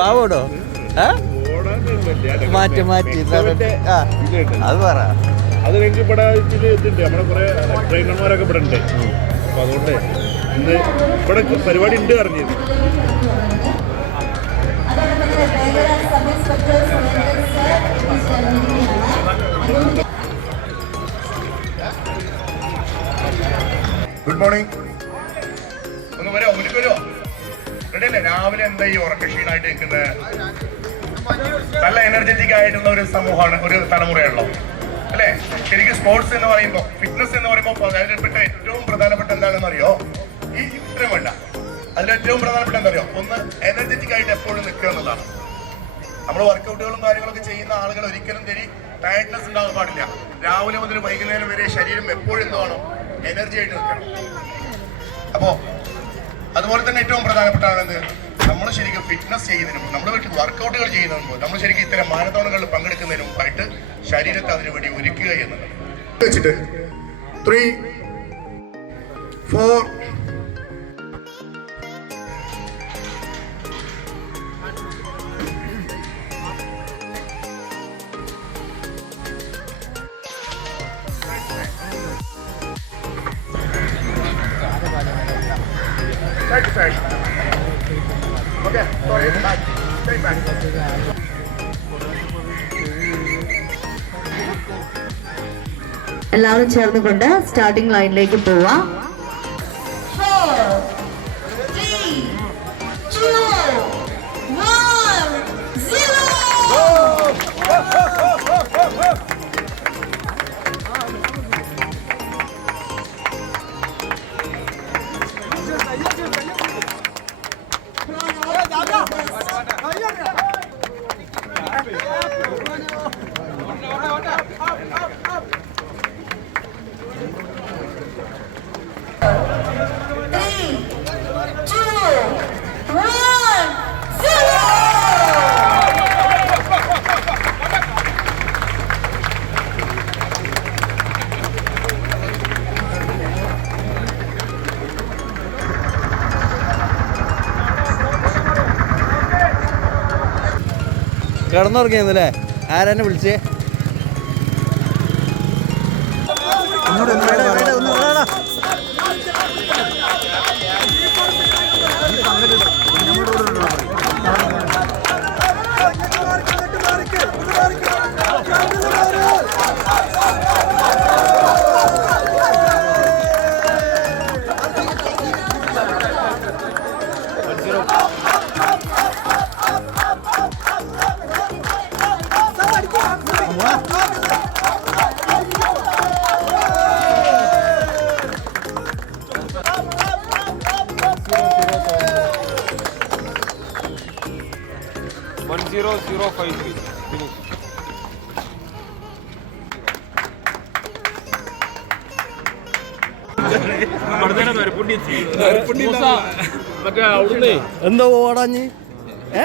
പാവോടോ? ഏ മാറ്റി മാറ്റി ആ അത് പറ. അത് കഴിഞ്ഞ് ഇവിടെ ഇതുണ്ട്. നമ്മുടെ കുറെ ട്രെയിനർമാരൊക്കെ ഇവിടെ ഉണ്ട്. അപ്പൊ അതുകൊണ്ട് ഇന്ന് ഇവിടെ പരിപാടി ഉണ്ട് അറിഞ്ഞത് ഗുഡ് മോർണിംഗ് അല്ലേ രാവിലെ എന്താ ഈ ഉറക്ക ക്ഷീണമായിട്ട് നിൽക്കുന്നത്? നല്ല എനർജറ്റിക് ആയിട്ടുള്ള ഒരു സമൂഹമാണ് ഒരു തലമുറയാണല്ലോ. അല്ലേ? ശരിക്കും സ്പോർട്സ് എന്ന് പറയുമ്പോൾ ഫിറ്റ്നസ് എന്ന് പറയുമ്പോൾ അതിൽപ്പെട്ട ഏറ്റവും പ്രധാനപ്പെട്ട എന്താണെന്ന് അറിയോ? ഈ ഇത്രയും വേണ്ട. അതിൽ ഏറ്റവും പ്രധാനപ്പെട്ട എന്താ അറിയോ? ഒന്ന് എനർജറ്റിക് ആയിട്ട് എപ്പോഴും നിൽക്കുക എന്നതാണ് നമ്മൾ വർക്കൗട്ടുകളും കാര്യങ്ങളൊക്കെ ചെയ്യുന്ന ആളുകൾ ഒരിക്കലും തരി ടയർഡ്നെസ് ഉണ്ടാകാൻ പാടില്ല. രാവിലെ മുതൽ വൈകുന്നേരം വരെ ശരീരം എപ്പോഴും എന്താണോ എനർജി ആയിട്ട് നിൽക്കണം. അപ്പോ അതുപോലെ തന്നെ ഏറ്റവും പ്രധാനപ്പെട്ടതാണ് എന്ത്? നമ്മൾ ശരിക്കും ഫിറ്റ്നസ് ചെയ്യുന്നതിനും നമ്മൾ വീട്ടിൽ വർക്കൗട്ടുകൾ ചെയ്യുന്നതിന് നമ്മൾ ശരിക്കും ഇത്തരം മാരത്തോണുകളിൽ പങ്കെടുക്കുന്നതിന് മുമ്പായിട്ട് ശരീരത്തെ അതിനു വേണ്ടി ഒരുക്കുക എന്നുള്ളത്. വെച്ചിട്ട് three four Side you, side. Okay, sorry, back. Stay back. എല്ലാവരും ചേർന്നുകൊണ്ട് സ്റ്റാർട്ടിംഗ് ലൈനിലേക്ക് പോവാം കിടന്നുറങ്ങിയെന്നല്ലേ ആരെന്നെ വിളിച്ചേ? Zero zero five three. Finish. എന്തോ ഓടാഞ്ഞ് ഏ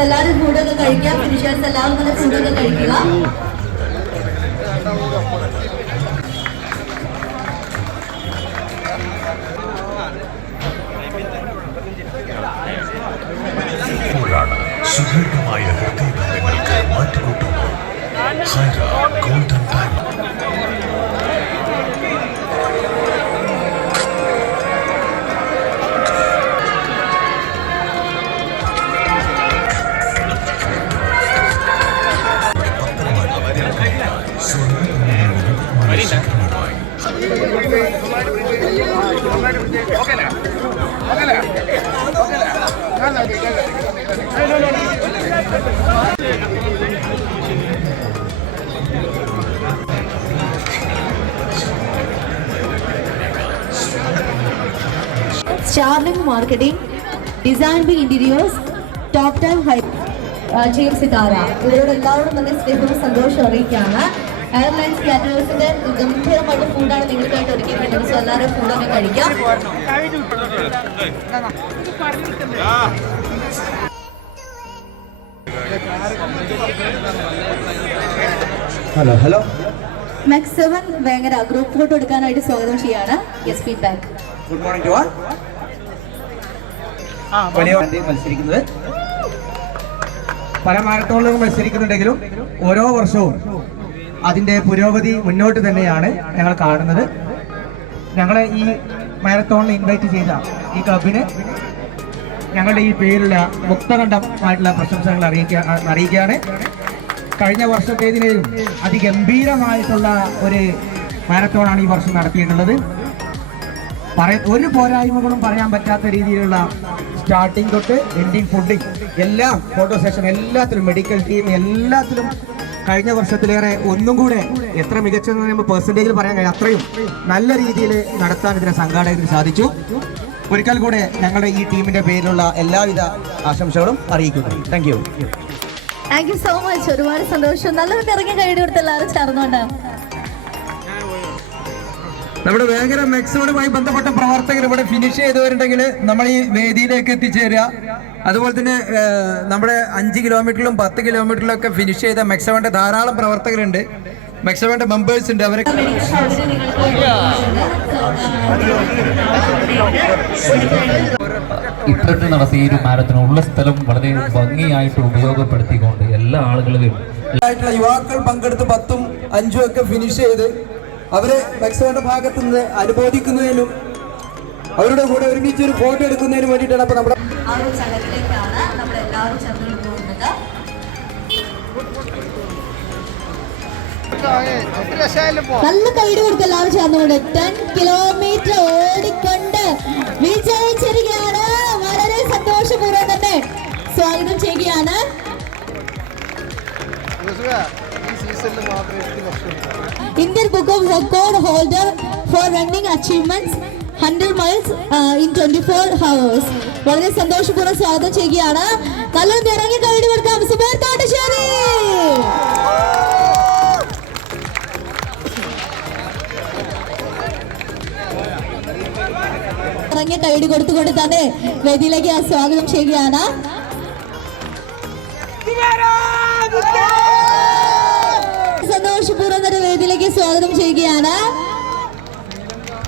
എല്ലാവരും ഫുഡൊക്കെ കഴിക്കാം. ഫിനിഷേഴ്സ് എല്ലാവരും നല്ല ഫുഡൊക്കെ കഴിക്കുക. Starling marketing design B interiors top time high chief Sithara ഇവരോട് എല്ലാവരും തന്നെ സ്നേഹവും സന്തോഷം അറിയിക്കുകയാണ്. എയർലൈൻസ് കാറ്റേഴ്സിന്റെ ഗംഭീരമായിട്ട് ഫുഡാണ് നിങ്ങൾക്കായിട്ട് ഒരുക്കിയിട്ടുള്ളത്. സോ എല്ലാവരും ഫുഡൊക്കെ കഴിക്കാം. Hello hello max seven Vengara group photo എടുക്കാനായിട്ട് സ്വാഗതം ചെയ്യാണ്. Yes feedback good morning to all മത്സരിക്കുന്നത്. പല മാരത്തോണുകൾ മത്സരിക്കുന്നുണ്ടെങ്കിലും ഓരോ വർഷവും അതിന്റെ പുരോഗതി മുന്നോട്ട് തന്നെയാണ് ഞങ്ങൾ കാണുന്നത്. ഞങ്ങളെ ഈ മാരത്തോണിൽ ഇൻവൈറ്റ് ചെയ്ത ഈ ക്ലബിന് ഞങ്ങളുടെ ഈ പേരിലുള്ള മുക്തകണ്ഠമായിട്ടുള്ള പ്രശംസകൾ അറിയിക്കുക അറിയിക്കുകയാണ്. കഴിഞ്ഞ വർഷത്തേതിനെയും അതിഗംഭീരമായിട്ടുള്ള ഒരു മാരത്തോണാണ് ഈ വർഷം നടത്തിയിട്ടുള്ളത്. ഒരു പോരായ്മകളും പറയാൻ പറ്റാത്ത രീതിയിലുള്ള സ്റ്റാർട്ടിംഗ് തൊട്ട് എൻഡിങ് ഫുഡിങ് എല്ലാം ഫോട്ടോ സെഷൻ എല്ലാത്തിലും മെഡിക്കൽ ടീം എല്ലാത്തിലും കഴിഞ്ഞ വർഷത്തിലേറെ ഒന്നും കൂടെ എത്ര മികച്ചെന്ന് പറയുമ്പോൾ പെർസെന്റേജിൽ പറയാൻ കഴിയും. അത്രയും നല്ല രീതിയിൽ നടത്താൻ ഇതിനെ സംഘാടകർക്ക് സാധിച്ചു. ഒരിക്കൽ കൂടെ ഞങ്ങളുടെ ഈ ടീമിന്റെ പേരിലുള്ള എല്ലാവിധ ആശംസകളും അറിയിക്കുന്നു. Thank thank you so much ഒരുപാട് സന്തോഷം. നല്ലൊരു ഇറങ്ങി കഴിഞ്ഞു കൊടുത്ത് എല്ലാവരും ചേർന്നുകൊണ്ട്. നമ്മുടെ വേഗര മെക്സോടുമായി ബന്ധപ്പെട്ട പ്രവർത്തകർ ഇവിടെ ഫിനിഷ് ചെയ്തവരുണ്ടെങ്കിൽ നമ്മൾ ഈ വേദിയിലേക്ക് എത്തിച്ചേരുക. അതുപോലെ തന്നെ നമ്മുടെ അഞ്ച് കിലോമീറ്ററിലും പത്ത് കിലോമീറ്ററിലും ഒക്കെ ഫിനിഷ് ചെയ്ത മെക്സവന്റെ ധാരാളം പ്രവർത്തകരുണ്ട്. മെക്സവന്റെ മെമ്പേഴ്സ് ഉണ്ട്. അവരെ ഇത്രട്ട് നടത്തിയ ഈ ഒരു മാരത്തിന് ഉള്ള സ്ഥലം വളരെ ഭംഗിയായിട്ട് ഉപയോഗപ്പെടുത്തിക്കൊണ്ട് എല്ലാ ആളുകളും ആയിട്ടുള്ള യുവാക്കൾ പങ്കെടുത്ത് പത്തും അഞ്ചും ഒക്കെ ഫിനിഷ് ചെയ്ത് അവരെ മെക്സോണിന്റെ ഭാഗത്തു നിന്ന് അനുബോധിക്കുന്നതിനും അവരുടെ കൂടെ ഒരുമിച്ച് ഒരു ഫോട്ടോ എടുക്കുന്നതിനും വേണ്ടിയിട്ടാണ് അപ്പൊ നമ്മുടെ ആ ഒരു ചടങ്ങിലേക്കാണ് നമ്മൾ എല്ലാവരും ചേർന്നുകൊണ്ട് പോകുന്നത്. നല്ല കൈഡ് കൊടുത്ത് എല്ലാവരും ചേർന്നുകൊണ്ട് ടെൻ കിലോമീറ്റർ ഓടിക്കൊണ്ട് തന്നെ സ്വാഗതം ചെയ്യുകയാണ്. Indian book of record holder for running achievements hundred miles in twenty four hours വളരെ സന്തോഷപൂർവം സ്വാഗതം ചെയ്യുകയാണ്. നല്ലൊന്ന് ഇറങ്ങി കഴിഞ്ഞു കൊടുക്കാം സുബേർ തോട്ടശ്ശേരി. ഇറങ്ങി കൈഡ് കൊടുത്തുകൊണ്ട് തന്നെ വേദിയിലേക്ക് സ്വാഗതം ചെയ്യുകയാണ്. സന്തോഷപൂർവം തന്നെ വേദിയിലേക്ക് സ്വാഗതം ചെയ്യുകയാണ്.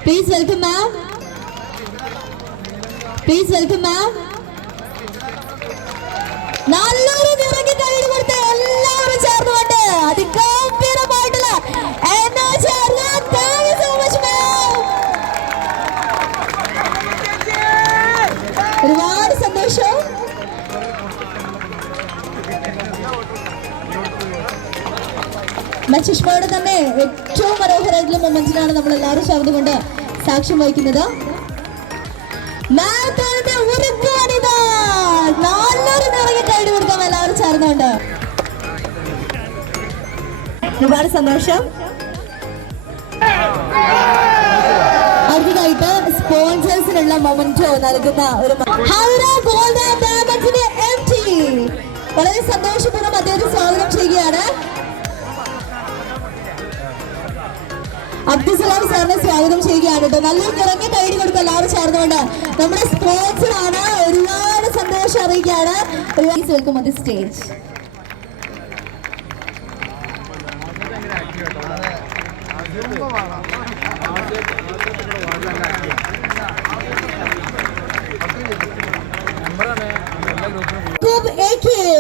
Please welcome ma'am please welcome ma'am നല്ലൊരു നിറങ്ങി കൈയ്യടി മച്ചുഷ്മയുടെ തന്നെ ഏറ്റവും മനോഹരമായിട്ടുള്ള മൊമെന്റിനാണ് നമ്മൾ എല്ലാവരും ചേർന്നുകൊണ്ട് സാക്ഷ്യം വഹിക്കുന്നത്. ഒരുപാട് സന്തോഷം. അടുത്തതായിട്ട് സ്പോൺസേഴ്സിനുള്ള മൊമെന്റോ നൽകുന്ന ഒരു ഹൗറ വളരെ സന്തോഷപൂർവം അദ്ദേഹത്തെ സ്വാഗതം ചെയ്യുകയാണ്. അബ്ദുസലാം സാറിനെ സ്വാഗതം ചെയ്യുകയാണ് കേട്ടോ. നല്ലൊരു നിറഞ്ഞ കൈഡി കൊടുക്കുക എല്ലാവരും ചേർന്നുകൊണ്ട് നമ്മുടെ സ്പോൺസർ ആണ് ഒരുപാട് സന്തോഷം അറിയിക്കുകയാണ്. വെൽക്കം സ്റ്റേജ്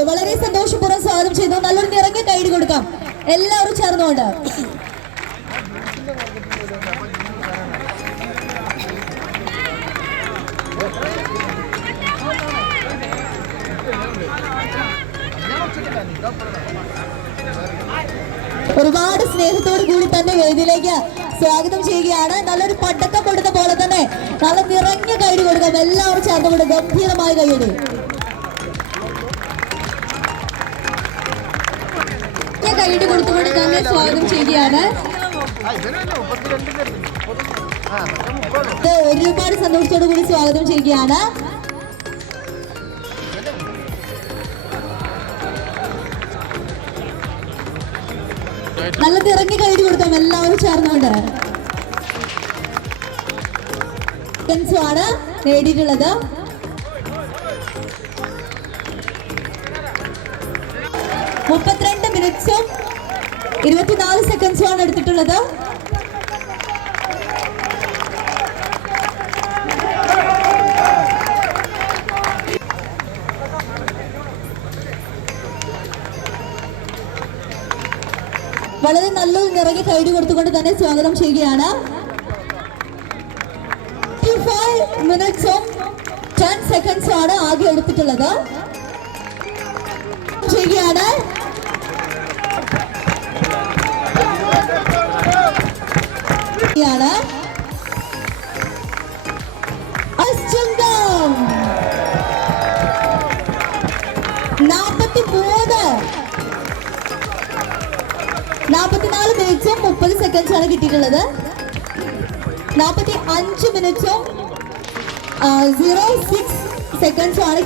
വളരെ സന്തോഷപൂർവം സ്വാഗതം ചെയ്തു. നല്ലൊരു നിറഞ്ഞ കൈഡി കൊടുക്കാം. എല്ലാവരും ചേർന്നുകൊണ്ട്. ഒരുപാട് സ്നേഹത്തോടു കൂടി തന്നെ വേദിയിലേക്ക് സ്വാഗതം ചെയ്യുകയാണ്. നല്ലൊരു പട്ടക്കം കൊടുത്ത പോലെ തന്നെ നല്ല നിറഞ്ഞ കൈടി കൊടുക്കാം. എല്ലാവരും ചേർന്ന് കൊണ്ട് ഗംഭീരമായ കൈയ്യടി. കൈയ്യടി കൊടുത്തുകൊണ്ട് തന്നെ സ്വാഗതം ചെയ്യുകയാണ്. ഒരുപാട് സന്തോഷത്തോടു കൂടി സ്വാഗതം ചെയ്യുകയാണ്. നല്ല തിറങ്ങി കഴിഞ്ഞു കൊടുത്താൽ എല്ലാവരും ചേർന്നുകൊണ്ട് ആണ്. നേടിയിട്ടുള്ളത് മുപ്പത്തിരണ്ട് മിനിറ്റ്സും ഇരുപത്തിനാല് സെക്കൻഡ്സും ആണ് എടുത്തിട്ടുള്ളത്. വളരെ നല്ലൊരു നിറങ്ങി കൈഡി കൊടുത്തുകൊണ്ട് തന്നെ സ്വാഗതം ചെയ്യുകയാണ്. മിനിറ്റ്സും ടെൻ സെക്കൻഡ്സും ആണ് ആകെ എടുത്തിട്ടുള്ളത്. ചെയ്യുകയാണ്. യാണ് മുപ്പത് സെക്കൻഡ്സ് ആണ് കിട്ടിയിട്ടുള്ളത്. നാൽപ്പത്തി അഞ്ച് മിനിറ്റ്സും സീറോ സിക്സ് സെക്കൻഡ്സും ആണ്